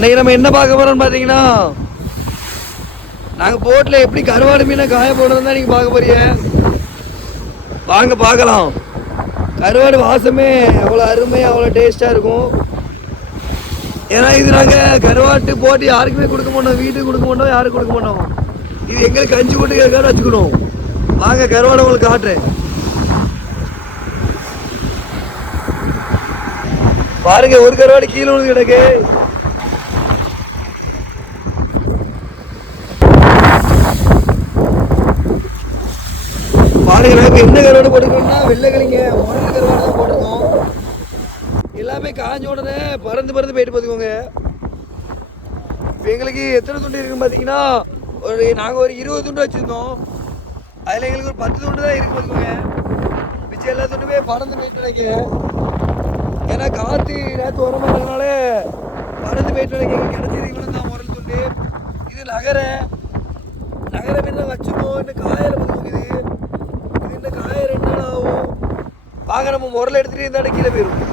இன்னைக்கு நம்ம என்ன பார்க்க போறோம்னு பார்த்தீங்கன்னா, நாங்கள் போட்டில் எப்படி கருவாடு மீனை காய போடுறது தான் நீங்கள் பார்க்க போறீங்க. வாங்க பார்க்கலாம். கருவாடு வாசமே அவ்வளோ அருமையாக அவ்வளோ டேஸ்ட்டாக இருக்கும். ஏன்னா இது நாங்கள் கருவாட்டு போட்டு யாருக்குமே கொடுக்க மாட்டோம், வீட்டுக்கு கொடுக்க மாட்டோம், யாருக்கும் கொடுக்க மாட்டோம். இது எங்களுக்கு கஞ்சி போட்டு கேட்காத வச்சுக்கணும். வாங்க கருவாடை உங்களுக்கு காட்டுறேன். பாருங்க, ஒரு கருவாடு கீழே விழுந்து கிடக்கு. பாருங்க, நாங்கள் என்ன கருவாடு போட்டுக்கோம்னா வெள்ளைக்கிழங்க முரல் கருவாடு தான் போட்டுருக்கோம். எல்லாமே காஞ்ச உடனே பறந்து போயிட்டு பார்த்துக்கோங்க. இப்போ எங்களுக்கு எத்தனை துண்டு இருக்குன்னு பார்த்தீங்கன்னா, நாங்கள் ஒரு 20 துண்டு வச்சுருந்தோம். அதில் எங்களுக்கு ஒரு 10 துண்டு தான் இருக்கு பார்த்துக்கோங்க. மிச்சம் எல்லா துண்டுமே பறந்து போயிட்டு நினைக்கிறேன். ஏன்னா காற்று நேற்று வர மாட்டதுனால பறந்து போயிட்டு நினைக்கிறேன். கிடச்சது இவ்வளோ தான் முரல் துண்டு. இது நகர மீன் தான் வச்சுருக்கோம். இன்னும் காயில் பார்த்துக்கோங்க. இது இன்னும் காய 2 நாள் ஆகும். வாங்க நம்ம முரல் எடுத்துகிட்டு இருந்தாலும் கீழே போயிடும்.